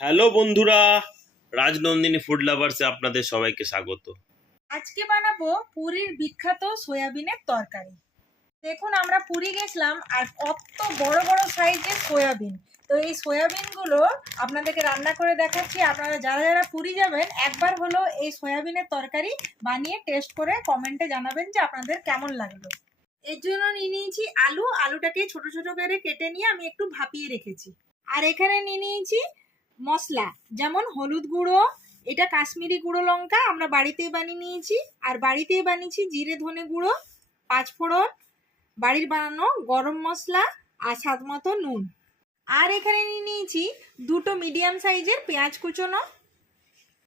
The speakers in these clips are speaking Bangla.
হ্যালো বন্ধুরা, রাজনন্দিনী ফুড লাভার্সে আপনাদের সবাইকে স্বাগত। আজকে বানাবো পুরীর বিখ্যাত সয়াবিনের তরকারি। দেখুন, আমরা পুরী গেছিলাম আর কত বড় বড় সাইজের সয়াবিন। তো এই সয়াবিনগুলো আপনাদেরকে রান্না করে দেখাচ্ছি। আপনারা যারা যারা পুরী যাবেন একবার হলো এই সয়াবিনের তরকারি বানিয়ে টেস্ট করে কমেন্টে জানাবেন যে আপনাদের কেমন লাগলো। এর জন্য নিয়ে নিয়েছি আলুটাকে ছোট ছোট করে কেটে নিয়ে আমি একটু ভাপিয়ে রেখেছি। আর এখানে নিয়ে নিয়েছি মশলা, যেমন হলুদ গুঁড়ো, এটা কাশ্মীরি গুঁড়ো লঙ্কা আমরা বাড়িতেই বানিয়ে নিয়েছি, আর বাড়িতেই বানিয়েছি জিরে ধনে গুঁড়ো, পাঁচফোড়ন, বাড়ির বানানো গরম মশলা, আর স্বাদ মতো নুন। আর এখানে নিয়ে নিয়েছি দুটো মিডিয়াম সাইজের পেঁয়াজ কুচোনো,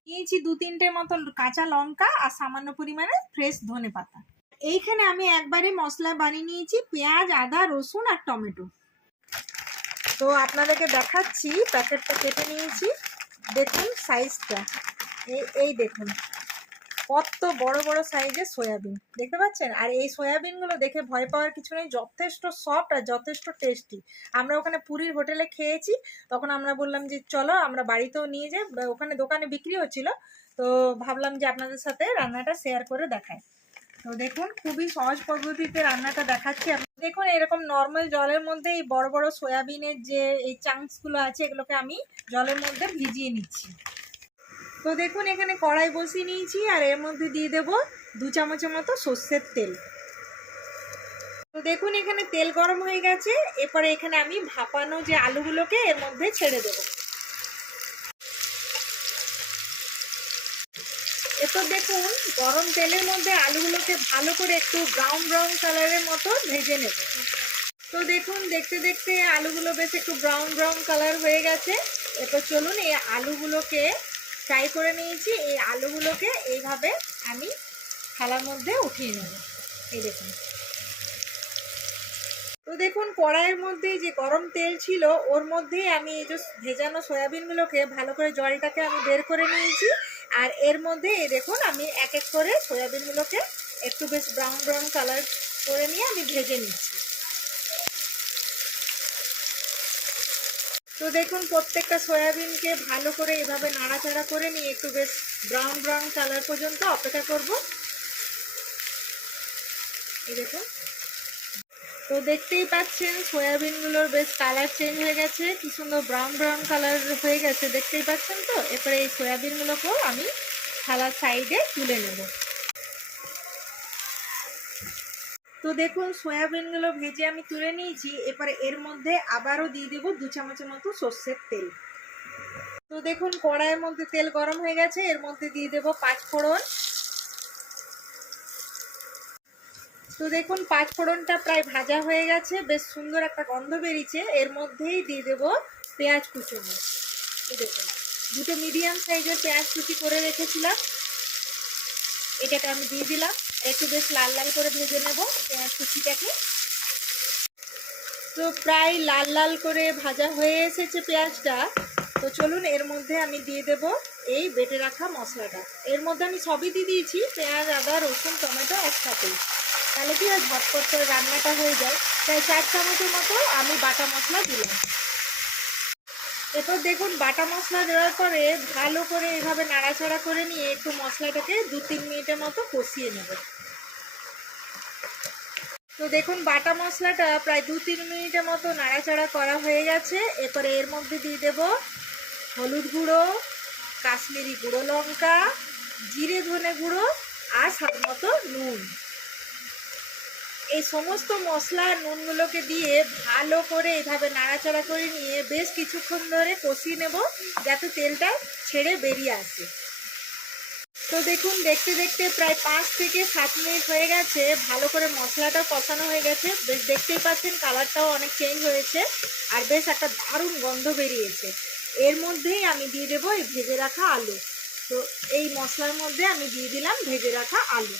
নিয়েছি দু তিনটের মতো কাঁচা লঙ্কা আর সামান্য পরিমাণে ফ্রেশ ধনে পাতা। এইখানে আমি একবারে মশলা বানিয়ে নিয়েছি পেঁয়াজ, আদা, রসুন আর টমেটো। তো আপনাদেরকে দেখাচ্ছি, প্যাকেটটা কেটে নিয়েছি। দেখুন সাইজটা, এই দেখুন কত বড় বড় সাইজের সয়াবিন, দেখতে পাচ্ছেন? আর এই সয়াবিনগুলো দেখে ভয় পাওয়ার কিছু নেই, যথেষ্ট সফট আর যথেষ্ট টেস্টি। আমরা ওখানে পুরীর হোটেলে খেয়েছি, তখন আমরা বললাম যে চলো আমরা বাড়িতেও নিয়ে যাই, ওখানে দোকানে বিক্রি হচ্ছিল, তো ভাবলাম যে আপনাদের সাথে রান্নাটা শেয়ার করে দেখাই। তো দেখুন খুবই সহজ পদ্ধতিতে রান্নাটা দেখাচ্ছি। দেখুন এরকম নর্মাল জলের মধ্যে এই বড় বড় সয়াবিনের যে এই চাংসগুলো আছে এগুলোকে আমি জলের মধ্যে ভিজিয়ে নিচ্ছি। তো দেখুন এখানে কড়াই বসিয়ে নিয়েছি আর এর মধ্যে দিয়ে দেব 2 চামচের মতো সর্ষের তেল। তো দেখুন এখানে তেল গরম হয়ে গেছে, এরপরে এখানে আমি ভাপানো যে আলুগুলোকে এর মধ্যে ছেড়ে দেব। এরপর দেখুন গরম তেলের মধ্যে আলুগুলোকে ভালো করে একটু ব্রাউন ব্রাউন কালারের মতো ভেজে নেব। তো দেখুন দেখতে দেখতে আলুগুলো বেশ একটু ব্রাউন ব্রাউন কালার হয়ে গেছে। এরপর চলুন এই আলুগুলোকে ফ্রাই করে নিয়েছি, এই আলুগুলোকে এইভাবে আমি থালার মধ্যে উঠিয়ে নেব। এই দেখুন। তো দেখুন কড়াইয়ের মধ্যে যে গরম তেল ছিল ওর মধ্যেই আমি এই যে ভেজানো সয়াবিনগুলোকে ভালো করে জলটাকে আমি বের করে নিয়েছি, আর এর মধ্যে এই দেখুন আমি এক এক করে সয়াবিনগুলোকে একটু বেশ ব্রাউন ব্রাউন কালার করে নিয়ে আমি ভেজে নিচ্ছি। তো দেখুন প্রত্যেকটা সয়াবিনকে ভালো করে এভাবে নাড়াচাড়া করে নিয়ে একটু বেশ ব্রাউন ব্রাউন কালার পর্যন্ত অপেক্ষা করব। এই দেখুন, তো দেখতেই পাচ্ছেন সয়াবিনগুলোর বেশ কালার চেঞ্জ হয়ে গেছে, কি সুন্দর ব্রাউন ব্রাউন কালার হয়ে গেছে, দেখতেই পাচ্ছেন। তো এরপরে এই সয়াবিনগুলোকেও আমি থালার সাইডে তুলে নেব। তো দেখুন সয়াবিনগুলো ভেজে আমি তুলে নিয়েছি, এরপরে এর মধ্যে আবারও দিয়ে দেবো 2 চামচের মতো সর্ষের তেল। তো দেখুন কড়াইয়ের মধ্যে তেল গরম হয়ে গেছে, এর মধ্যে দিয়ে দেবো পাঁচফোড়ন। তো দেখুন পাঁচফোড়নটা প্রায় ভাজা হয়ে গেছে, বেশ সুন্দর একটা গন্ধ বেরিয়েছে। এর মধ্যেই দিয়ে দেবো পেঁয়াজ কুচনো। দেখুন দুটো মিডিয়াম সাইজের পেঁয়াজ কুচি করে রেখেছিলাম, এটাকে আমি দিয়ে দিলাম। একটু বেশ লাল লাল করে ভেজে নেব পেঁয়াজ কুচিটাকে। তো প্রায় লাল লাল করে ভাজা হয়ে এসেছে পেঁয়াজটা। তো চলুন এর মধ্যে আমি দিয়ে দেব এই বেটে রাখা মশলাটা। এর মধ্যে আমি সবই দিয়ে দিয়েছি, পেঁয়াজ, আদা, রসুন, টমেটো একসাথেই। তাহলে কি হয় ঝটপট করে রান্নাটা হয়ে যায়। তাই 4 চামচের মতো আমি বাটা মশলা দিলাম। এরপর দেখুন বাটা মশলা দেওয়ার পরে ভালো করে এভাবে নাড়াচাড়া করে নিয়ে একটু মশলাটাকে 2-3 মিনিটের মতো কষিয়ে নেব। তো দেখুন বাটা মশলাটা প্রায় 2-3 মিনিটের মতো নাড়াচাড়া করা হয়ে গেছে। এরপরে এর মধ্যে দিয়ে দেব হলুদ গুঁড়ো, কাশ্মীরি গুঁড়ো লঙ্কা, জিরে ধনে গুঁড়ো আর স্বাদ মতো নুন। এই সমস্ত মশলা আর নুনগুলোকে দিয়ে ভালো করে এইভাবে নাড়াচাড়া করে নিয়ে বেশ কিছুক্ষণ ধরে কষিয়ে নেব, যাতে তেলটা ছেড়ে বেরিয়ে আসে। তো দেখুন দেখতে দেখতে প্রায় 5 থেকে 7 মিনিট হয়ে গেছে, ভালো করে মশলাটা কষানো হয়ে গেছে। বেশ দেখতেই পাচ্ছেন কালারটাও অনেক চেঞ্জ হয়েছে আর বেশ একটা দারুণ গন্ধ বেরিয়েছে। এর মধ্যেই আমি দিয়ে দেবো এই ভেজে রাখা আলু। তো এই মশলার মধ্যে আমি দিয়ে দিলাম ভেজে রাখা আলু।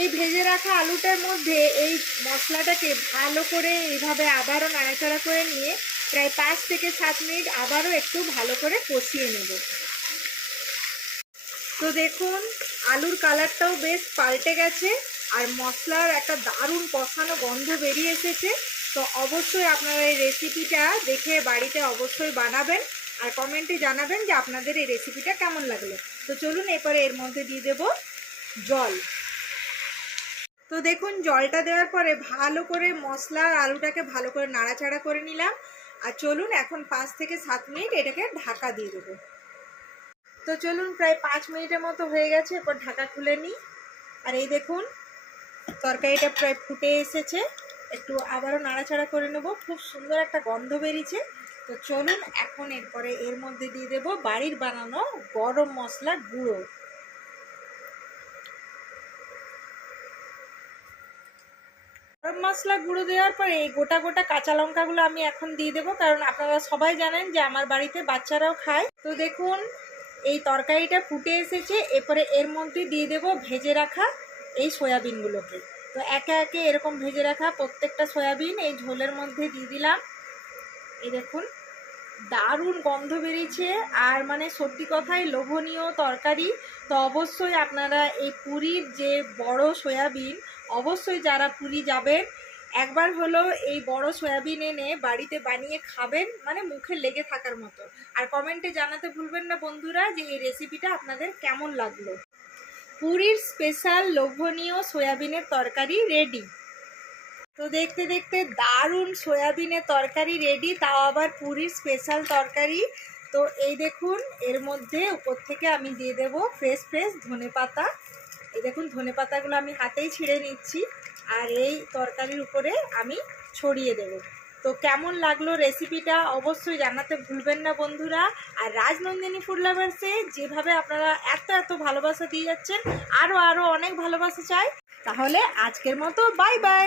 এই ভেজে রাখা আলুটার মধ্যে এই মশলাটাকে ভালো করে এইভাবে আবারও নাড়াচাড়া করে নিয়ে প্রায় 5 থেকে 7 মিনিট আবারও একটু ভালো করে কষিয়ে নেব। তো দেখুন আলুর কালারটাও বেশ পাল্টে গেছে আর মশলার একটা দারুণ কষানো গন্ধ বেরিয়ে এসেছে। তো অবশ্যই আপনারা এই রেসিপিটা দেখে বাড়িতে অবশ্যই বানাবেন আর কমেন্টে জানাবেন যে আপনাদের এই রেসিপিটা কেমন লাগলো। তো চলুন এরপরে এর মধ্যে দিয়ে দেব জল। তো দেখুন জলটা দেওয়ার পরে ভালো করে মশলা আর আলুটাকে ভালো করে নাড়াচাড়া করে নিলাম। আর চলুন এখন 5 থেকে 7 মিনিট এটাকে ঢাকা দিয়ে দেবো। তো চলুন প্রায় 5 মিনিটের মতো হয়ে গেছে, এরপর ঢাকা খুলে নিই। আর এই দেখুন তরকারিটা প্রায় ফুটে এসেছে, একটু আবারও নাড়াচাড়া করে নেব। খুব সুন্দর একটা গন্ধ বেরিয়েছে। তো চলুন এখন এরপরে এর মধ্যে দিয়ে দেব বাড়ির বানানো গরম মশলার গুঁড়ো। গরম মশলা গুঁড়ো দেওয়ার পরে এই গোটা গোটা কাঁচা লঙ্কাগুলো আমি এখন দিয়ে দেবো, কারণ আপনারা সবাই জানেন যে আমার বাড়িতে বাচ্চারাও খায়। তো দেখুন এই তরকারিটা ফুটে এসেছে, এরপরে এর মধ্যে দিয়ে দেব ভেজে রাখা এই সয়াবিনগুলোকে। তো একে একে এরকম ভেজে রাখা প্রত্যেকটা সয়াবিন এই ঝোলের মধ্যে দিয়ে দিলাম। এই দেখুন দারুণ গন্ধ বেরিয়েছে, আর মানে সত্যি কথাই লোভনীয় তরকারি। তো অবশ্যই আপনারা এই পুরীর যে বড় সয়াবিন, অবশ্যই যারা পুরী যাবেন একবার হলো এই বড় সয়াবিন এনে বাড়িতে বানিয়ে খাবেন, মানে মুখে লেগে থাকার মতো। আর কমেন্টে জানাতে ভুলবেন না বন্ধুরা যে এই রেসিপিটা আপনাদের কেমন লাগলো। পুরীর স্পেশাল লোভনীয় সয়াবিনের তরকারি রেডি। তো দেখতে দেখতে দারুণ সয়াবিনের তরকারি রেডি, তাও আবার পুরীর স্পেশাল তরকারি। তো এই দেখুন এর মধ্যে উপর থেকে আমি দিয়ে দেব ফ্রেশ ফ্রেশ ধনেপাতা। এই দেখুন ধনেপাতাগুলো আমি হাতেই ছিঁড়ে নিচ্ছি আর এই তরকারির উপরে আমি ছড়িয়ে দেব। তো কেমন লাগলো রেসিপিটা অবশ্যই জানাতে ভুলবেন না বন্ধুরা। আর রাজনন্দিনী ফুড লাভার্সে যেভাবে আপনারা এত এত ভালোবাসা দিয়ে যাচ্ছেন, আরও অনেক ভালোবাসা চাই। তাহলে আজকের মতো বাই বাই।